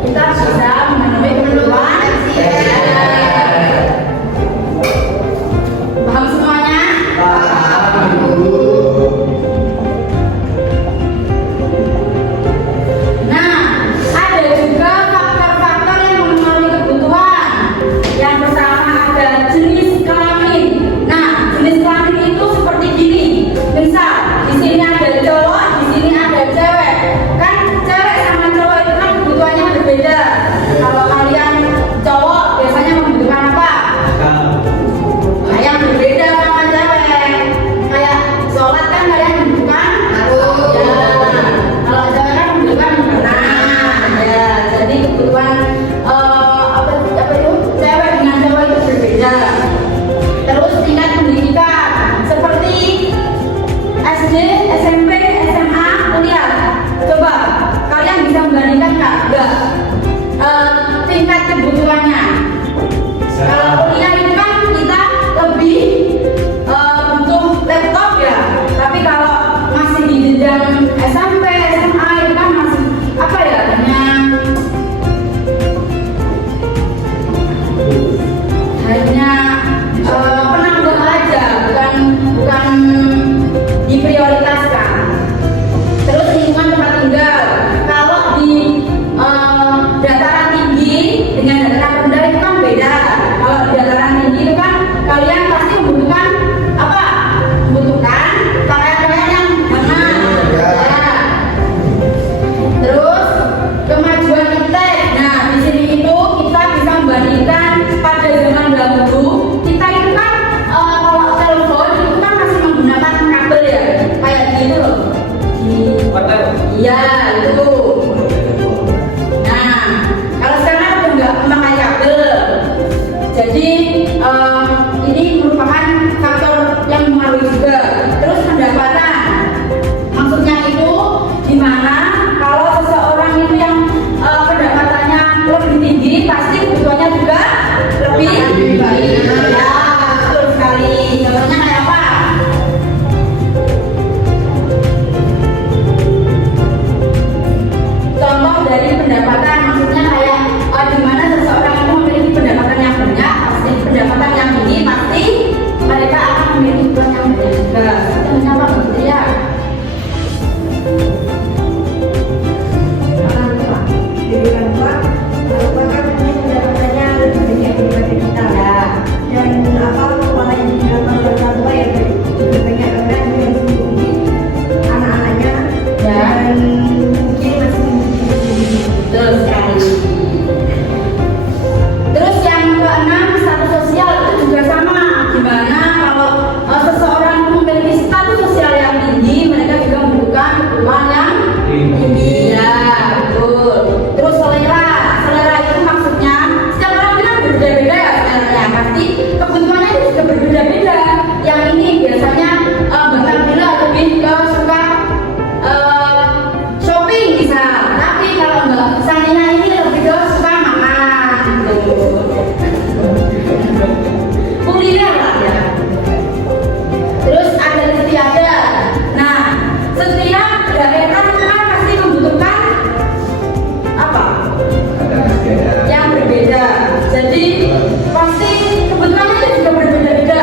Kita bisa memenuhi kebutuhan. Paham semuanya? Paham. Nah, ada juga faktor-faktor yang memenuhi kebutuhan. Yang pertama ada jenis kelamin. Nah, Ya, itu. Nah, kalau sekarang udah nggak memakai kabel. Jadi ini merupakan faktor yang mempengaruhi juga. Terus pendapatan. Maksudnya itu gimana kalau seseorang itu yang pendapatannya lebih tinggi, pasti kebutuhannya juga lebih baik. Ya, betul sekali. Contohnya kayak apa? Contoh dari pendapatan, maksudnya kayak di mana seseorang itu memiliki pendapatan yang banyak, pasti pendapatan yang tinggi, pasti mereka akan memiliki kebutuhan yang banyak juga. Contohnya apa gitu ya? Dibilang Pak, kan pendapatannya lebih banyak daripada kita. Ya. Dan kepala yang didapat oleh orang tua ya lebih banyak karena dia harus menghidupi anak-anaknya. Ya. Dan mungkin masih Betul sekali. Terus yang keenam, status sosial itu juga sama. Gimana kalau seseorang itu memiliki status sosial yang tinggi, mereka juga membutuhkan kebutuhan yang tinggi. Ya, betul. Terus selera itu maksudnya setiap orang itu kan berbeda-beda ya seleranya. Pasti kebutuhannya itu juga berbeda-beda. Yang ini biasanya bahkan bila lebih ke suka shopping bisa, tapi kalau Mbak Sanina ini lebih ke suka makan gitu. Kuliner lah ya. Terus ada istiadat. Nah, setiap daerah itu kan pasti membutuhkan apa? Yang berbeda. Jadi pasti kebutuhannya itu juga berbeda-beda.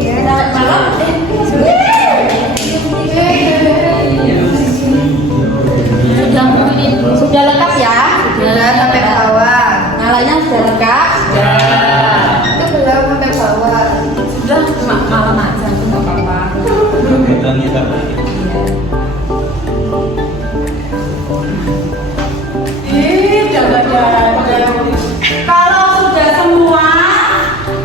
ya. Selamat malam. Sudah lengkap ya? Sudah sampai bawah. Nyalanya sudah lengkap? Itu belum sampai bawah. Sudah, cuma malam aja, nggak apa-apa. Kalau sudah semua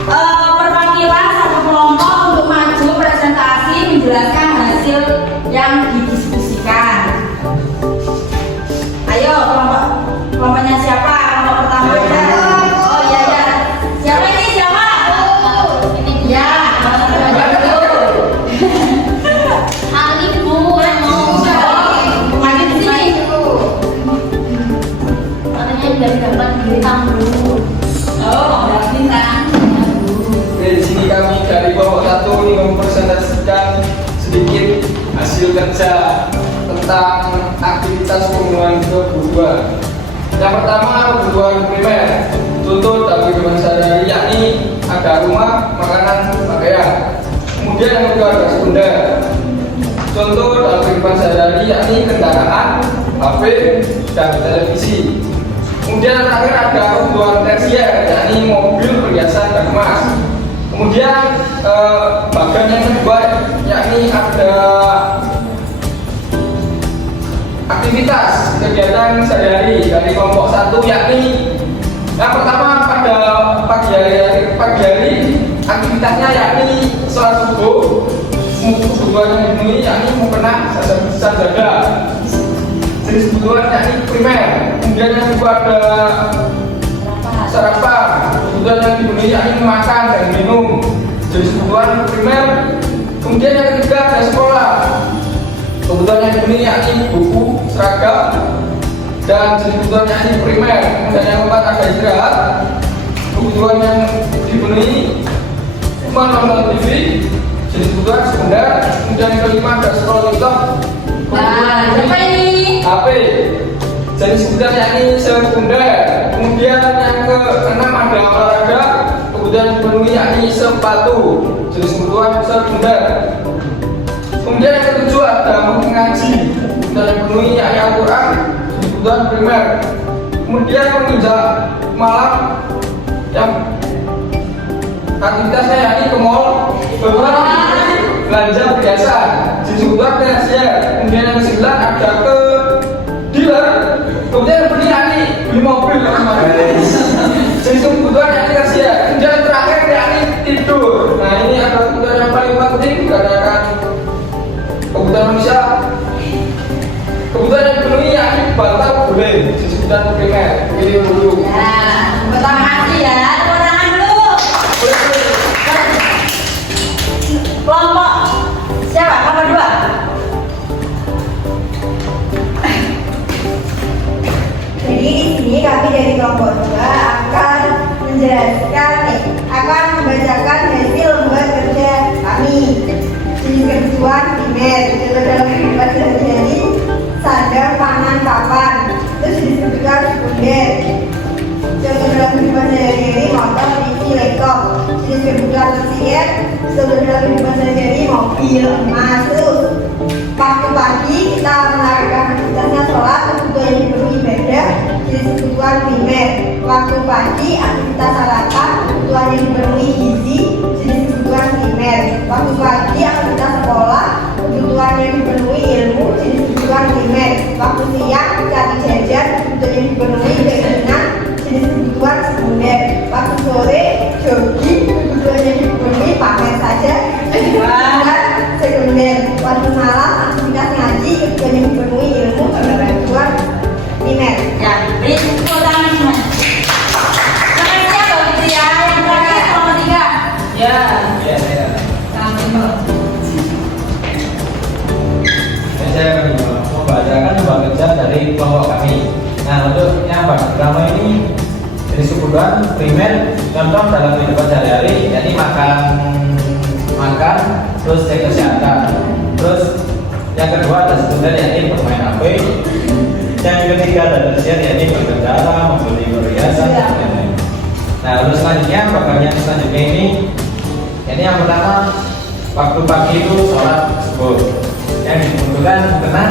perwakilan satu kelompok untuk maju presentasi menjelaskan hasil yang didiskusikan. Ayo kelompoknya siapa? Kelompok pertama ya. Oh iya ya. Siapa ini? Siapa? Ini ya. Alif Bu. Maju di sini. Katanya biar dapat bintang dulu. Oh, dapat bintang. Di sini kami dari kelompok 1 ini mempresentasikan sedikit hasil kerja tentang aktivitas pemenuhan kebutuhan. Yang pertama, kebutuhan primer. Contoh dalam kehidupan sehari-hari yakni ada rumah, makanan, pakaian. Kemudian yang kedua ada sekunder. Contoh dalam kehidupan sehari-hari yakni kendaraan, HP, dan televisi. Kemudian yang terakhir ada kebutuhan tersier yakni mobil, perhiasan, dan emas. Kemudian bagian yang kedua yakni ada aktivitas kegiatan sehari-hari dari kelompok 1 yakni yang pertama pada pagi hari aktivitasnya yakni sholat subuh. Kebutuhan yang dipenuhi yakni mukena, sajadah. Jenis kebutuhan yakni primer. Kemudian yang kedua ada sarapan. Kebutuhan yang dipenuhi yakni makan dan minum. Jenis kebutuhan primer. Kemudian yang ketiga ada sekolah. Kebutuhan yang dipenuhi yakni buku, seragam, dan jenis kebutuhan yakni primer. Dan yang keempat ada istirahat. Kebutuhan yang dipenuhi menonton TV. Jenis kebutuhan sekunder. Kemudian yang kelima ada scroll TikTok. Nah, siapa ini? HP. Jenis kebutuhan yakni sekunder. Kemudian yang keenam ada olahraga. Kemudian yang dipenuhi yakni sepatu. Jenis kebutuhan sekunder. Kemudian yang ketujuh ada mengaji dan yang penuhi yakni Al-Quran, kebutuhan primer. Kemudian menginjak malam yang aktivitasnya yakni ke mall, belanja perhiasan, jenis kebutuhan tersier. Kemudian yang ke-9 ada ke dealer. Kemudian yang beli yakni beli mobil, jenis kebutuhan yakni tersier. Kemudian yang terakhir yakni tidur. Nah ini adalah kebutuhan yang paling penting dikarenakan kebutuhan manusia. Kebutuhan yang dipenuhi yakni bantal boleh, jenis kebutuhan primer. Ini dulu. Nah, pertama kasih ya. Tepuk tangan dulu. Kelompok siapa? Kelompok 2. Jadi di sini kami dari kelompok 2 akan akan membacakan hasil lembar kerja kami. Jenis kebutuhan primer, contoh dalam kehidupan sehari-hari, sadar, pangan, papan. Terus jenis kebutuhan sekunder, contoh dalam kehidupan sehari-hari, motor, TV, laptop. Jenis kebutuhan tersier, contoh dalam kehidupan sehari-hari, mobil, emas. Terus waktu pagi kita melakukan aktivitasnya sholat, kebutuhan yang dipenuhi ibadah. Jenis kebutuhan primer, waktu pagi aktivitas sarapan, kebutuhan yang dipenuhi gizi. Jenis kebutuhan primer, waktu pagi aktivitas sekolah, kebutuhan yang dipenuhi ilmu. Jenis kebutuhan primer, waktu siang cari jajan, kebutuhan yang dipenuhi keinginan. Jenis kebutuhan sekunder, waktu sore jogging, kebutuhan yang dipenuhi pamer saja. Kebutuhan sekunder, waktu malam aktivitas ngaji, kebutuhan yang dipenuhi ilmu. Jenis kebutuhan primer. Ya, beri tepuk tangan semua. Sampai siapa gitu ya? Yang terakhir kelompok 3. Ya. Ya, saya. Saya akan membacakan lembar kerja dari kelompok kami. Nah, untuk yang pertama ini jenis kebutuhan primer, contoh dalam kehidupan sehari-hari, yakni makan, terus cek kesehatan. Terus yang kedua ada sekunder yakni bermain HP. Yang ketiga ada tersier yakni berkendara, membeli perhiasan, dan lain-lain. Nah, terus selanjutnya bagian selanjutnya ini yang pertama waktu pagi itu sholat subuh. Yang dibutuhkan karena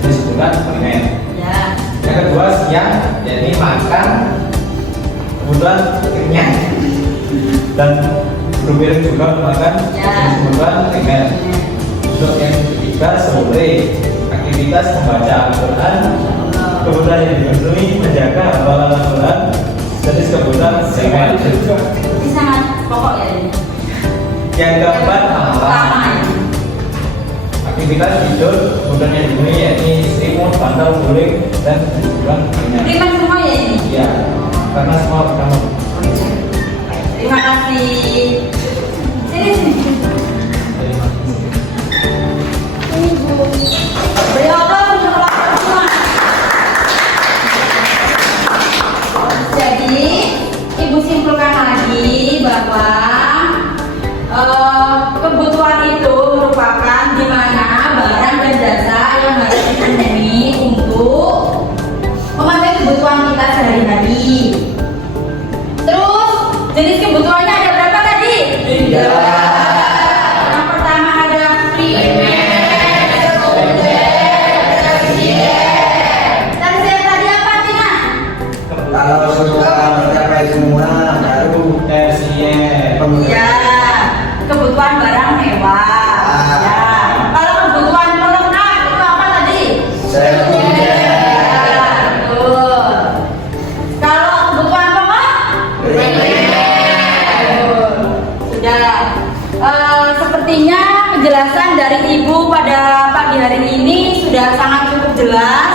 disebutkan primer. Ya. Yang kedua siang, jadi makan kebutuhan kenyang dan berpiring juga makan Ya. kebutuhan primer. Untuk yang ketiga sore, aktivitas membaca Al-Quran, kebutuhan yang dipenuhi menjaga hafalan Al-Quran, jenis kebutuhan primer. Ini sangat pokok ya ini. Yang keempat Pertama ini. aktivitas tidur, kebutuhan yang dipenuhi yakni selimut, bantal, guling, dan kebutuhan primer. Terima semua ya ini. Iya, karena semua pertama. Terima kasih. Sini. Beri aplaus untuk kelompok semua. Jadi, Ibu simpulkan lagi bahwa kebutuhan itu merupakan di mana barang dan jasa yang harus dipenuhi untuk memenuhi kebutuhan kita sehari-hari. Terus, jenis kebutuhannya ada berapa tadi? 3. Yang pertama ada primer. Tersier tadi apa, Tina? Kalau sudah mencapai semua baru tersier. Ya, kebutuhan barang mewah. Ya. Kalau kebutuhan pelengkap itu apa tadi? Sekunder. Ya, betul. Kalau kebutuhan pokok? Betul. Sudah. Sepertinya penjelasan dari Ibu pada pagi hari ini sudah sangat cukup jelas.